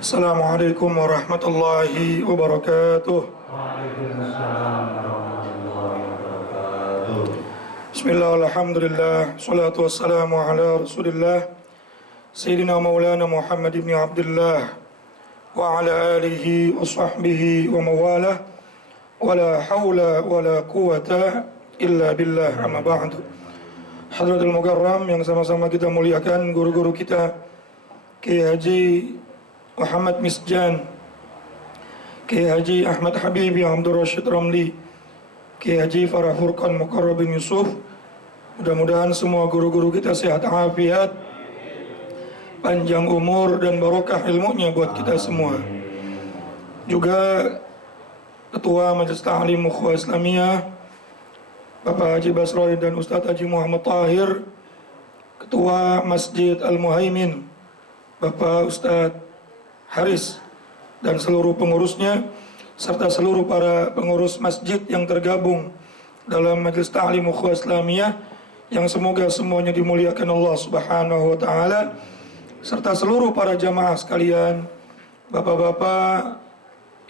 Assalamualaikum warahmatullahi wabarakatuh. Waalaikumsalam warahmatullahi wabarakatuh. Bismillah, alhamdulillah, salatu wassalamu ala rasulillah Sayyidina maulana Muhammad ibn Abdullah wa ala alihi wa sahbihi wa mawalah wa la hawla wa la quwata illa billah, amma ba'du. Hadratul Mukarram yang sama-sama kita muliakan, guru-guru kita Kiai Haji Muhammad Misjan, Kiai Haji Ahmad Habibi Abdul Rashid Ramli, Kiai Haji Farah Furqan Muqarrab bin Yusuf. Mudah-mudahan semua guru-guru kita sehat afiat, panjang umur dan barokah ilmunya buat kita semua. Juga Ketua Majelis Ta'lim Ukhuwah Islamiyah Bapak Haji Basroi dan Ustadz Haji Muhammad Tahir, Ketua Masjid Al-Muhaimin Bapak Ustadz Haris dan seluruh pengurusnya, serta seluruh para pengurus masjid yang tergabung dalam Majelis Ta'lim Ukhuwah Islamiyah, yang semoga semuanya dimuliakan Allah Subhanahu wa taala, serta seluruh para jamaah sekalian, bapak-bapak,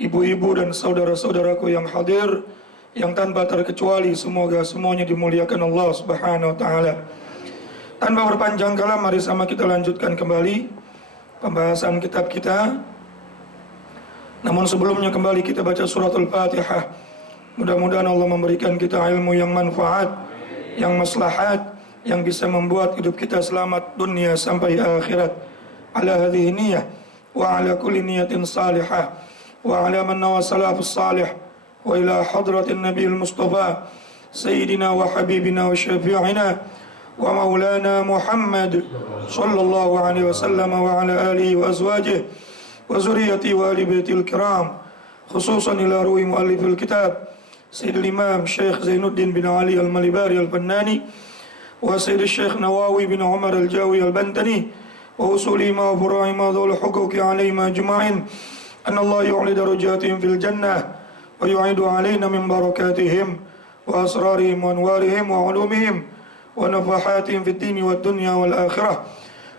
ibu-ibu dan saudara-saudaraku yang hadir, yang tanpa terkecuali semoga semuanya dimuliakan Allah Subhanahu wa taala. Tanpa berpanjang kalam, mari sama kita lanjutkan kembali pembahasan kitab kita. Namun sebelumnya kembali kita baca suratul Fatihah. Mudah-mudahan Allah memberikan kita ilmu yang manfaat, yang maslahat, yang bisa membuat hidup kita selamat dunia sampai akhirat. Ala hadhihi niyah wa ala kulli niyatin salihah wa ala man nawa salafus salih wa ila hadratin nabiyil mustafa sayyidina wa habibina wa syafi'ina wa maulana Muhammad sallallahu alaihi wasallam wa ala alihi wa azwajih wa zuriyati wa ali baitil kiram, khususan ila ruhi muallifil kitab Sayyidul Imam Syekh Zainuddin bin Ali Al-Malibari Al-Fannani wa Sayyid Syekh Nawawi bin Umar Al-Jawi Al-Bantani wa usuli ma furai ma dhul huquqi alaihim ajma'in, an Allah yu'li darajatihim fil jannah wa yu'idu alaina min barakatihim wa asrarihim wa anwarihim wa ulumihim wa nafahatihim fid dini wad dunya wal akhirah.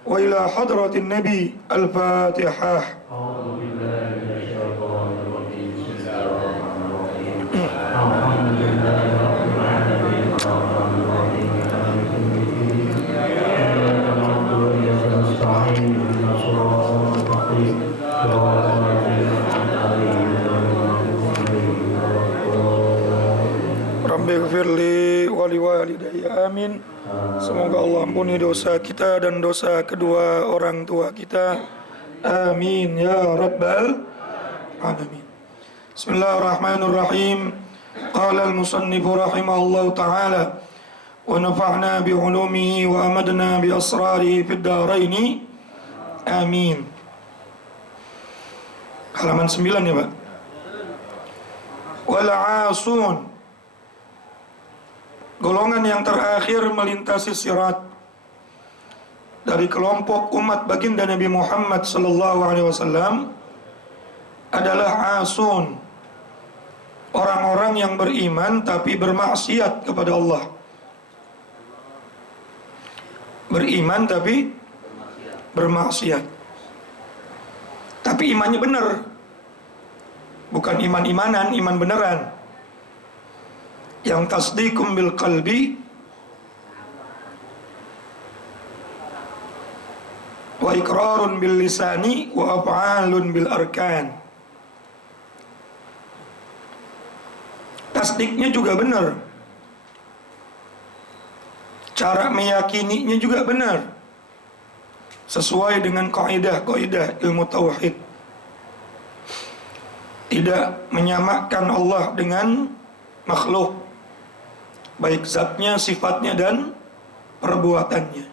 Wa ila hadratin Nabi Al-Fatihah. A'udzu billahi minasyaitonir rajim. Bismillahirrahmanirrahim. Alhamdulillahi rabbil alamin. Arrahmanir rahim. Maliki yaumiddin. Iyyaka na'budu wa iyyaka nasta'in. Ihdinas siratal mustaqim. Siratal ladzina an'amta 'alaihim ghairil maghdubi 'alaihim waladdallin. Rabbi ighfirli wa liwalidayya, amin. Semoga Allah ampuni dosa kita dan dosa kedua orang tua kita, amin ya rabbal alamin. Bismillahirrahmanirrahim. Qala al-musannif rahimahullah ta'ala wa nafa'na bi ulumihi wa amadna bi asrarihi fid daraini, amin. Halaman 9 ya Pak. Wal 'asun, golongan yang terakhir melintasi sirat dari kelompok umat baginda Nabi Muhammad sallallahu alaihi wasallam adalah asun, orang-orang yang beriman tapi bermaksiat kepada Allah. Beriman tapi bermaksiat. Tapi imannya benar. Bukan iman-imanan, iman beneran. Yang tasdiqum bil qalbi wa iqrarun bil lisani wa af'alun bil arkan. Tasdiknya juga benar, cara meyakininya juga benar, sesuai dengan kaidah-kaidah ilmu tauhid. Tidak menyamakan Allah dengan makhluk, baik zatnya, sifatnya, dan perbuatannya.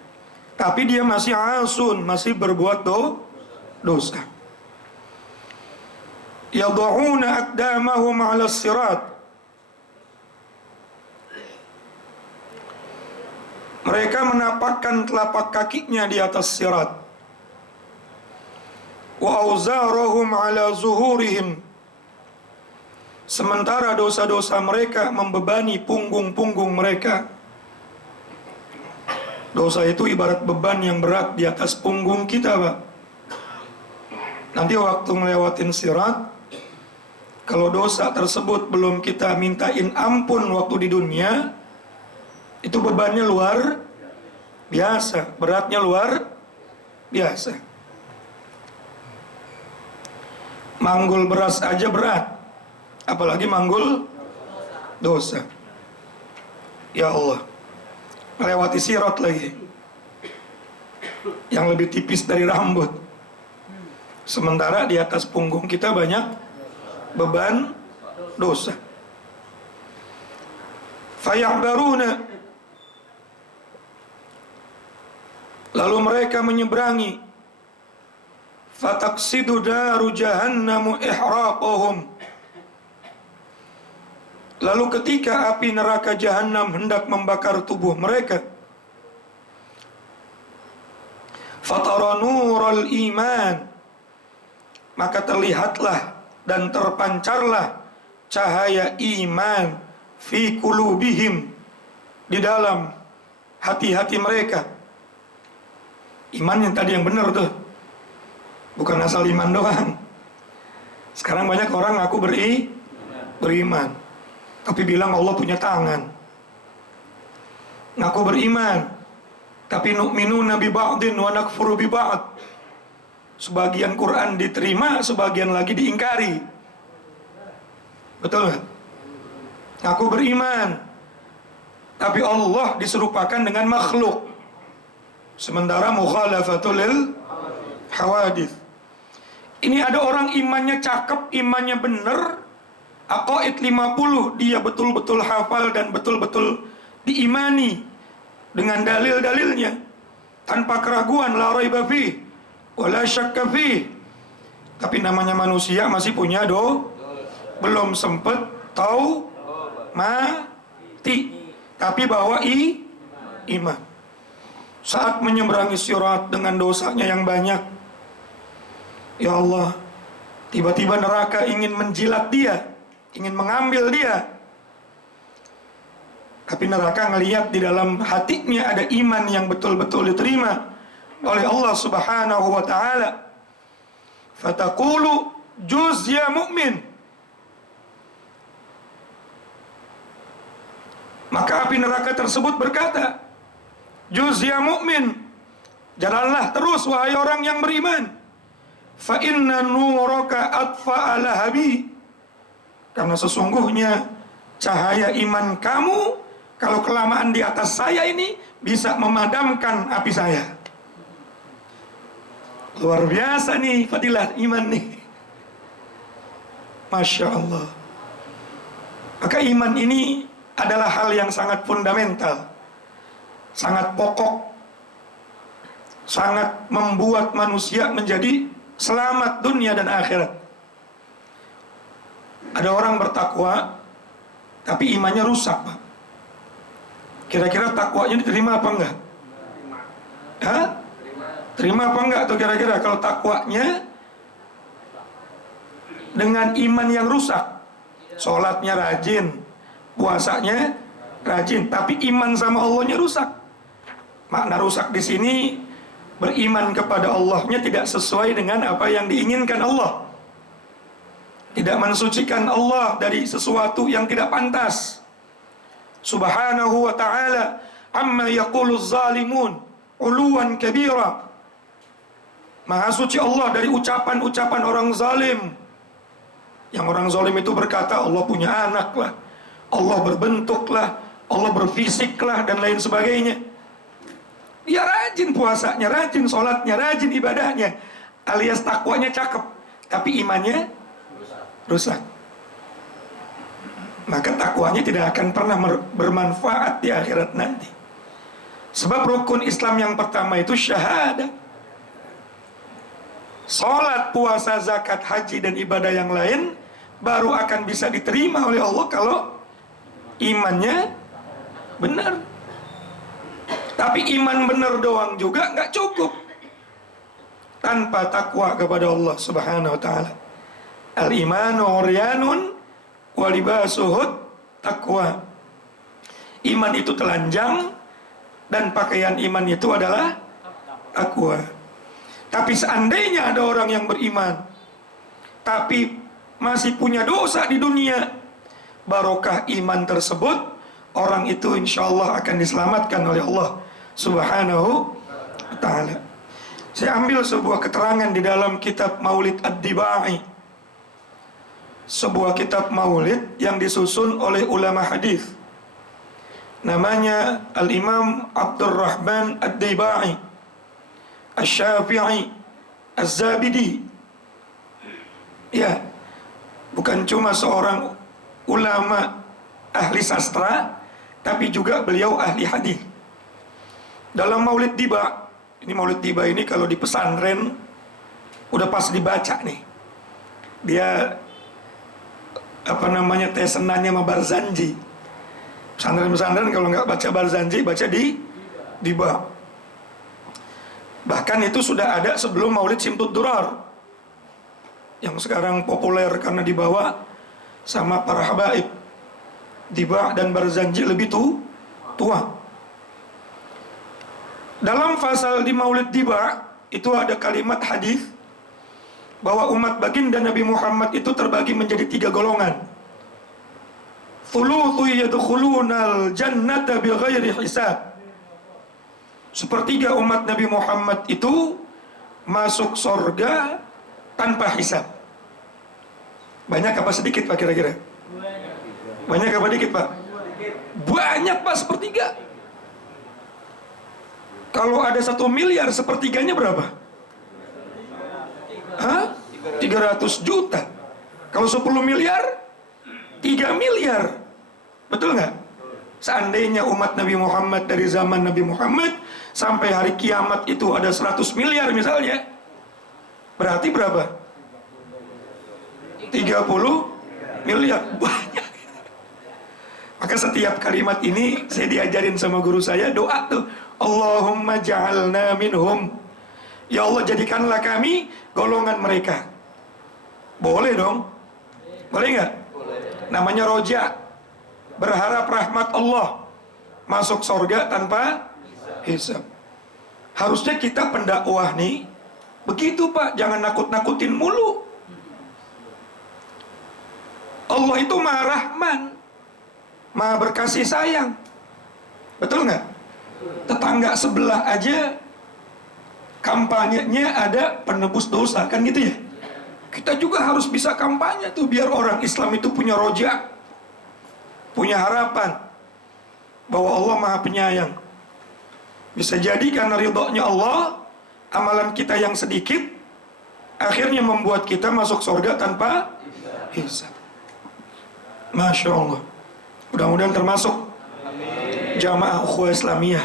Tapi dia masih asun, masih berbuat dosa. Yad'una aqdamahum 'ala sirat, mereka menapakkan telapak kakinya di atas sirat. Wa auzarahum 'ala zuhurihim, sementara dosa-dosa mereka membebani punggung-punggung mereka. Dosa itu ibarat beban yang berat di atas punggung kita, Pak. Nanti waktu ngelewatin sirat, kalau dosa tersebut belum kita mintain ampun waktu di dunia, itu bebannya luar biasa, beratnya luar biasa. Manggul beras aja berat, apalagi manggul dosa. Ya Allah, melewati sirat lagi yang lebih tipis dari rambut, sementara di atas punggung kita banyak beban dosa. Fayahbaruna, lalu mereka menyeberangi. Fataqsidu daru jahannamu ihraqahum, lalu ketika api neraka jahanam hendak membakar tubuh mereka, fatara nural iman, maka terlihatlah dan terpancarlah cahaya iman fi qulubihim, di dalam hati-hati mereka. Iman yang tadi yang benar tuh, bukan asal iman doang. Sekarang banyak orang ngaku beriman, tapi bilang Allah punya tangan. Ngaku beriman, tapi nu'minuna bi ba'din wa nakfuru bi ba'd. Sebagian Quran diterima, sebagian lagi diingkari. Betul nggak? Ngaku beriman, tapi Allah diserupakan dengan makhluk, sementara mukhalafatul hawadith. Ini ada orang imannya cakep, imannya bener, aqaid 50, dia betul-betul hafal dan betul-betul diimani dengan dalil-dalilnya tanpa keraguan, la raiba fi wala syakka fi. Tapi namanya manusia masih punya belum sempet tahu mati, tapi bawa iman. Saat menyeberangi sirat dengan dosanya yang banyak, ya Allah, tiba-tiba neraka ingin menjilat dia, ingin mengambil dia. Tapi neraka ngelihat di dalam hatinya ada iman yang betul-betul diterima oleh Allah Subhanahu wa ta'ala. Fataqulu juz ya mu'min, maka api neraka tersebut berkata, juz ya mu'min, jalanlah terus wahai orang yang beriman. Fa inna nuraka atfa ala habi, karena sesungguhnya cahaya iman kamu kalau kelamaan di atas saya ini bisa memadamkan api saya. Luar biasa nih fadilah iman nih, Masya Allah. Maka iman ini adalah hal yang sangat fundamental, sangat pokok, sangat membuat manusia menjadi selamat dunia dan akhirat. Ada orang bertakwa tapi imannya rusak, Pak. Kira-kira takwanya diterima apa enggak? Hah? Terima apa enggak tuh kira-kira kalau takwanya dengan iman yang rusak? Sholatnya rajin, puasanya rajin, tapi iman sama Allahnya rusak. Makna rusak di sini, beriman kepada Allahnya tidak sesuai dengan apa yang diinginkan Allah, tidak mensucikan Allah dari sesuatu yang tidak pantas. Subhanahu wa ta'ala amma yaquluz zalimun uluwan kabira. Maha suci Allah dari ucapan-ucapan orang zalim. Yang orang zalim itu berkata Allah punya anak lah, Allah berbentuk lah, Allah berfisik lah, dan lain sebagainya. Dia rajin puasanya, rajin sholatnya, rajin ibadahnya, alias takwanya cakep, tapi imannya rusak. Maka takwanya tidak akan pernah bermanfaat di akhirat nanti. Sebab rukun Islam yang pertama itu syahadat. Sholat, puasa, zakat, haji, dan ibadah yang lain baru akan bisa diterima oleh Allah kalau imannya benar. Tapi iman benar doang juga nggak cukup tanpa takwa kepada Allah Subhanahu wa ta'ala. Al-imanu uryanun wa libasuhut taqwa. Iman itu telanjang dan pakaian iman itu adalah takwa. Tapi seandainya ada orang yang beriman tapi masih punya dosa di dunia, barokah iman tersebut, orang itu insya Allah akan diselamatkan oleh Allah Subhanahu wa ta'ala. Saya ambil sebuah keterangan di dalam kitab Maulid Ad-Dibai, sebuah kitab maulid yang disusun oleh ulama hadis. Namanya Al-Imam Abdurrahman Ad-Dibai Asy-Syafi'i Az-Zabidi. Ya, bukan cuma seorang ulama ahli sastra, tapi juga beliau ahli hadis. Dalam Maulid Diba, ini Maulid Diba ini kalau di pesantren udah pas dibaca nih. Dia tesenannya sama Barzanji. Pesantren-pesantren kalau nggak baca Barzanji, baca di Diba. Bahkan itu sudah ada sebelum Maulid Simtud Durar, yang sekarang populer karena dibawa sama para habaib. Diba dan Barzanji lebih tua. Dalam fasal di Maulid Diba itu ada kalimat hadis bahwa umat baginda Nabi Muhammad itu terbagi menjadi 3 golongan. Thuluthu yadkhulunal jannata bighairi hisab. Sepertiga umat Nabi Muhammad itu masuk surga tanpa hisab. Banyak apa sedikit Pak kira-kira? Banyak apa dikit Pak? Banyak Pak, sepertiga. Kalau ada 1 miliar, sepertiganya berapa? Hah? 300 juta. Kalau 10 miliar, 3 miliar. Betul nggak? Seandainya umat Nabi Muhammad dari zaman Nabi Muhammad sampai hari kiamat itu ada 100 miliar misalnya, berarti berapa? 30 miliar. Banyak. Maka setiap kalimat ini saya diajarin sama guru saya doa tuh, Allahumma ja'alna minhum. Ya Allah, jadikanlah kami golongan mereka. Boleh dong? Boleh nggak? Namanya roja, berharap rahmat Allah, masuk surga tanpa hisab. Harusnya kita pendakwah nih begitu Pak, jangan nakut-nakutin mulu. Allah itu Maha Rahman, Maha berkasih sayang. Betul nggak? Tetangga sebelah aja kampanyenya ada penebus dosa, kan gitu ya? Kita juga harus bisa kampanye tuh biar orang Islam itu punya roja, punya harapan bahwa Allah Maha Penyayang. Bisa jadi karena ridhonya Allah, amalan kita yang sedikit akhirnya membuat kita masuk surga tanpa hisab. Masya Allah. Mudah-mudahan termasuk jamaah ukhuwah Islamiyah.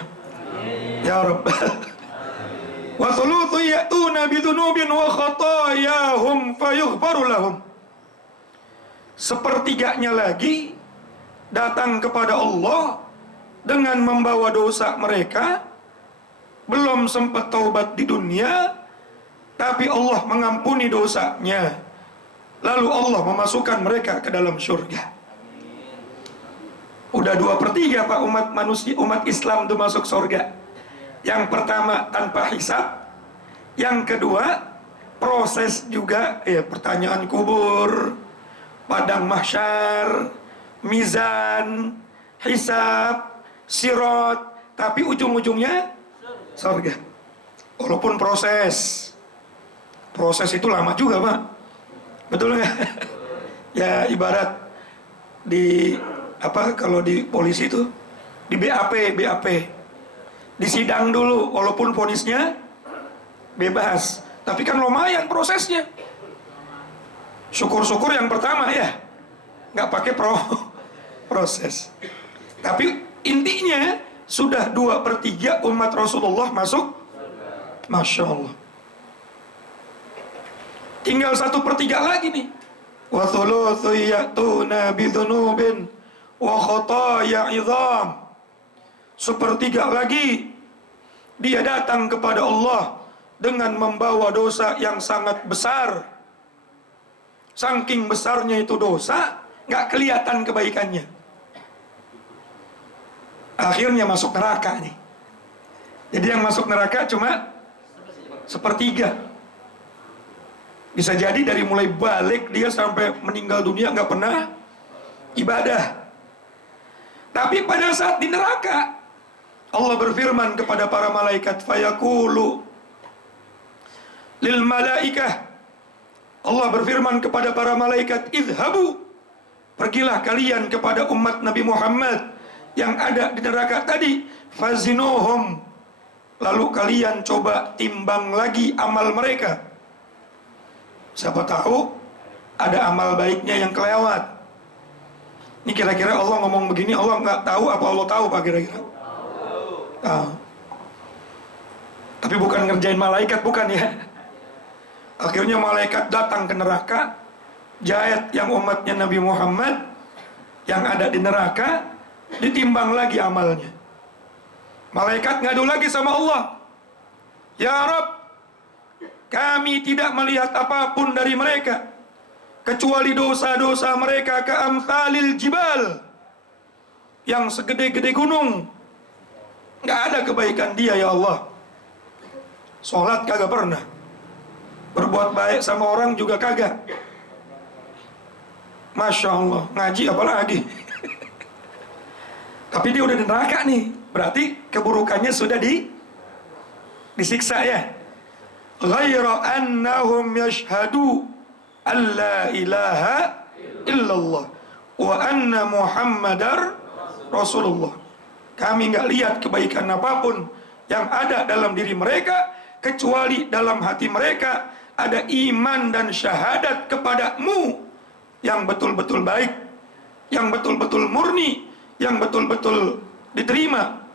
Ya Rabb. Wa thuluthu ya'tuna bidhunubin wa khatayahum fayughfaru lahum. Sepertiganya lagi datang kepada Allah dengan membawa dosa mereka, belum sempat taubat di dunia, tapi Allah mengampuni dosanya, lalu Allah memasukkan mereka ke dalam surga. Udah 2/3 Pak umat manusia, umat Islam itu masuk surga. Yang pertama tanpa hisab, yang kedua proses juga pertanyaan kubur, padang mahsyar, mizan, hisab, sirat, tapi ujung-ujungnya surga. Walaupun proses itu lama juga Pak, betul nggak? Ya ibarat di kalau di polisi itu di BAP di sidang dulu, walaupun vonisnya bebas, tapi kan lumayan prosesnya. Syukur-syukur yang pertama ya nggak pakai proses. Tapi intinya sudah 2/3 umat Rasulullah masuk. Masya Allah. Tinggal 1/3 lagi nih. Wa thuluthu ya'tuna bidhunubin wa khataya idham. 1/3 lagi dia datang kepada Allah dengan membawa dosa yang sangat besar. Saking besarnya itu dosa, nggak kelihatan kebaikannya. Akhirnya masuk neraka nih. Jadi yang masuk neraka cuma sepertiga. Bisa jadi dari mulai balik dia sampai meninggal dunia nggak pernah ibadah. Tapi pada saat di neraka, Allah berfirman kepada para malaikat, fayaqulu lil malaikah, Allah berfirman kepada para malaikat, idhabu, pergilah kalian kepada umat Nabi Muhammad yang ada di neraka tadi, fazinuhum, lalu kalian coba timbang lagi amal mereka. Siapa tahu ada amal baiknya yang kelewat. Ini kira-kira Allah ngomong begini, Allah nggak tahu apa Allah tahu Pak kira-kira? Tahu. Tapi bukan ngerjain malaikat, bukan ya. Akhirnya malaikat datang ke neraka, jahit yang umatnya Nabi Muhammad yang ada di neraka, ditimbang lagi amalnya. Malaikat ngadu lagi sama Allah, ya Rabb, kami tidak melihat apapun dari mereka kecuali dosa-dosa mereka keamsalil jibal, yang segede-gede gunung. Nggak ada kebaikan dia ya Allah. Sholat kagak pernah, berbuat baik sama orang juga kagak. Masya Allah, ngaji apalagi. Tapi dia udah di neraka nih, berarti keburukannya sudah disiksa ya. Ghaira annahum yashhadu alla ilaha illallah wa anna muhammadar rasulullah. Kami nggak lihat kebaikan apapun yang ada dalam diri mereka, kecuali dalam hati mereka ada iman dan syahadat kepadamu yang betul-betul baik, yang betul-betul murni, yang betul-betul diterima.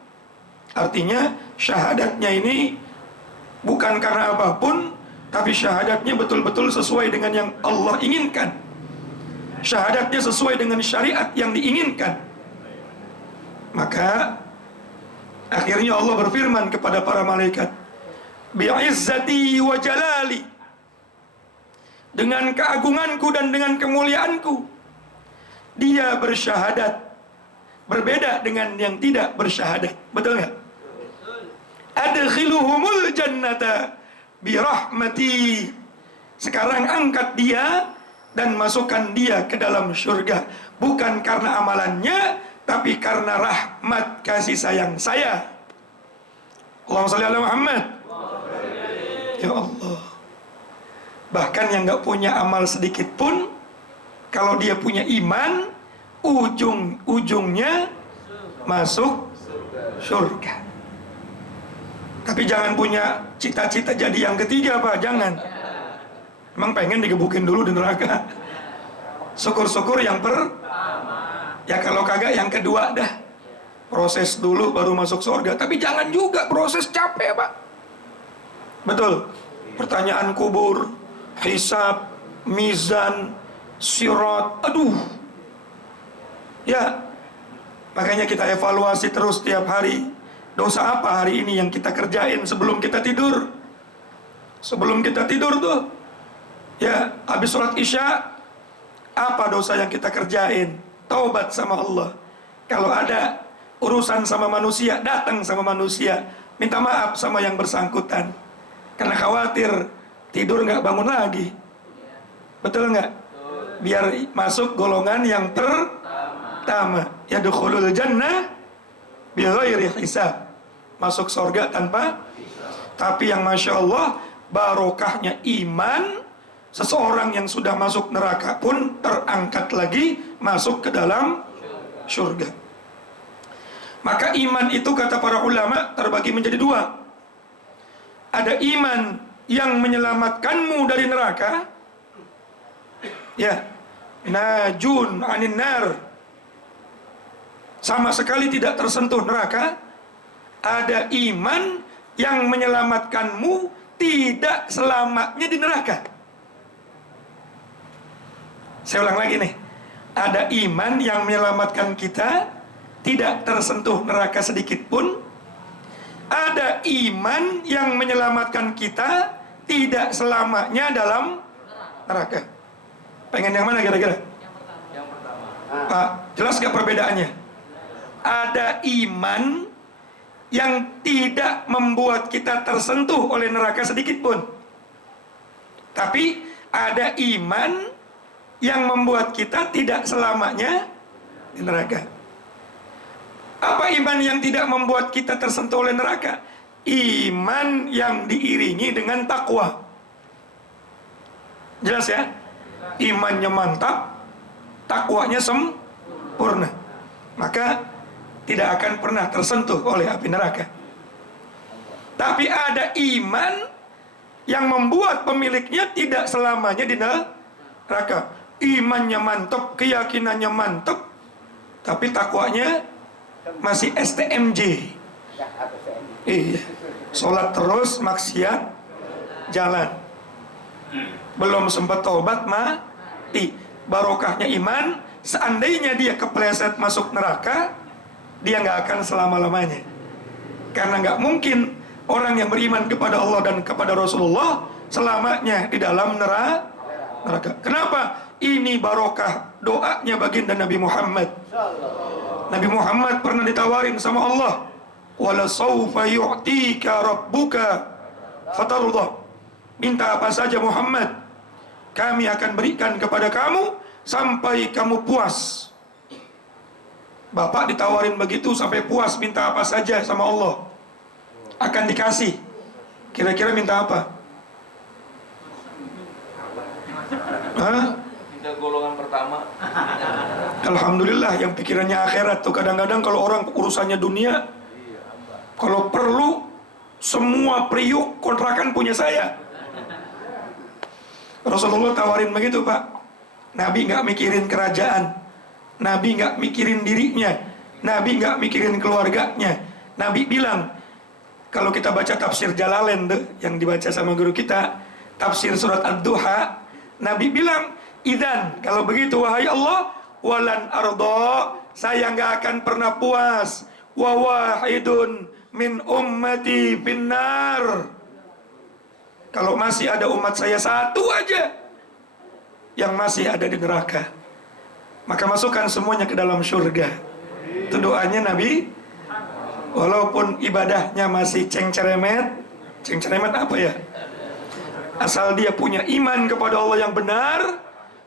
Artinya syahadatnya ini bukan karena apapun, tapi syahadatnya betul-betul sesuai dengan yang Allah inginkan. Syahadatnya sesuai dengan syariat yang diinginkan. Maka akhirnya Allah berfirman kepada para malaikat, bi'izzati wa jalali, dengan keagunganku dan dengan kemuliaanku, dia bersyahadat, berbeda dengan yang tidak bersyahadat. Betul nggak? Adkhiluhumul jannata birahmati, sekarang angkat dia dan masukkan dia ke dalam surga, bukan karena amalannya, tapi karena rahmat kasih sayang saya. Allahumma shalli ala Muhammad. Ya Allah, bahkan yang nggak punya amal sedikit pun, kalau dia punya iman, ujung-ujungnya masuk surga. Tapi jangan punya cita-cita jadi yang ketiga Pak, jangan. Emang pengen digebukin dulu di neraka. Syukur-syukur yang ya kalau kagak yang kedua dah. Proses dulu baru masuk surga. Tapi jangan juga proses capek Pak. Betul. Pertanyaan kubur, hisab, mizan, sirat, aduh. Ya, makanya kita evaluasi terus tiap hari. Dosa apa hari ini yang kita kerjain sebelum kita tidur? Sebelum kita tidur tuh, ya, habis sholat isya, apa dosa yang kita kerjain? Taubat sama Allah. Kalau ada urusan sama manusia, datang sama manusia, minta maaf sama yang bersangkutan, karena khawatir tidur nggak bangun lagi. Betul nggak? Biar masuk golongan yang pertama, yadkhulul jannah bighairi hisab, masuk surga tanpa. Tapi yang masya Allah, barokahnya iman, seseorang yang sudah masuk neraka pun terangkat lagi masuk ke dalam surga. Maka iman itu kata para ulama terbagi menjadi dua. Ada iman yang menyelamatkanmu dari neraka, ya, najun anin nar, sama sekali tidak tersentuh neraka. Ada iman yang menyelamatkanmu tidak selamanya di neraka. Saya ulang lagi nih. Ada iman yang menyelamatkan kita tidak tersentuh neraka sedikit pun. Ada iman yang menyelamatkan kita tidak selamanya dalam neraka. Pengen yang mana kira-kira? Yang pertama. Pak, jelas gak perbedaannya? Ada iman yang tidak membuat kita tersentuh oleh neraka sedikit pun. Tapi ada iman yang membuat kita tidak selamanya di neraka. Apa iman yang tidak membuat kita tersentuh oleh neraka? Iman yang diiringi dengan takwa. Jelas ya? Imannya mantap, takwanya sempurna, maka tidak akan pernah tersentuh oleh api neraka. Tapi ada iman yang membuat pemiliknya tidak selamanya di neraka. Imannya mantap, keyakinannya mantap, tapi takwanya masih STMJ. Iya, sholat terus, maksiat jalan, belum sempat taubat mati. Barokahnya iman, seandainya dia kepleset masuk neraka, dia nggak akan selama-lamanya. Karena nggak mungkin orang yang beriman kepada Allah dan kepada Rasulullah selamanya di dalam neraka. Kenapa? Ini barokah doanya baginda Nabi Muhammad. Nabi Muhammad pernah ditawarin sama Allah, wala sawfa yu'tika rabbuka fatardah. Minta apa saja Muhammad, kami akan berikan kepada kamu sampai kamu puas. Bapak ditawarin begitu sampai puas, minta apa saja sama Allah akan dikasih. Kira-kira minta apa? Hah? Minta golongan pertama. Alhamdulillah, yang pikirannya akhirat tuh. Kadang-kadang kalau orang urusannya dunia, kalau perlu semua priuk kontrakan punya saya. Rasulullah tawarin begitu, Pak. Nabi nggak mikirin kerajaan, Nabi nggak mikirin dirinya, Nabi nggak mikirin keluarganya. Nabi bilang, kalau kita baca tafsir Jalalain tuh, yang dibaca sama guru kita, tafsir surat Ad-Duha, Nabi bilang, idan, kalau begitu wahai Allah, walan ardo, saya nggak akan pernah puas, wa wahidun min ummati binnar. Kalau masih ada umat saya satu aja yang masih ada di neraka, maka masukkan semuanya ke dalam surga. Itu doanya Nabi. Walaupun ibadahnya masih ceng-ceremet apa ya? Asal dia punya iman kepada Allah yang benar,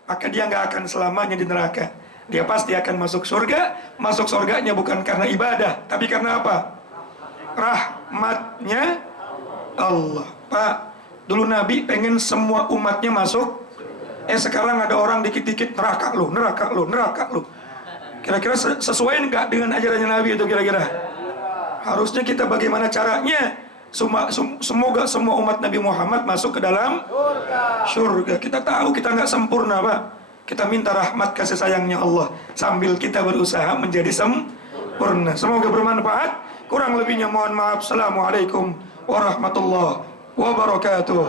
maka dia nggak akan selamanya di neraka. Dia pasti akan masuk surga. Masuk surganya bukan karena ibadah, tapi karena apa? Rahmatnya Allah. Pak, dulu Nabi pengen semua umatnya masuk. Sekarang ada orang dikit-dikit neraka lu. Kira-kira sesuai nggak dengan ajarannya Nabi itu kira-kira? Harusnya kita bagaimana caranya? Semoga semua umat Nabi Muhammad masuk ke dalam surga. Kita tahu kita nggak sempurna, Pak. Kita minta rahmat kasih sayangnya Allah sambil kita berusaha menjadi sempurna. Semoga bermanfaat. Kurang lebihnya mohon maaf. Assalamualaikum warahmatullahi wabarakatuh.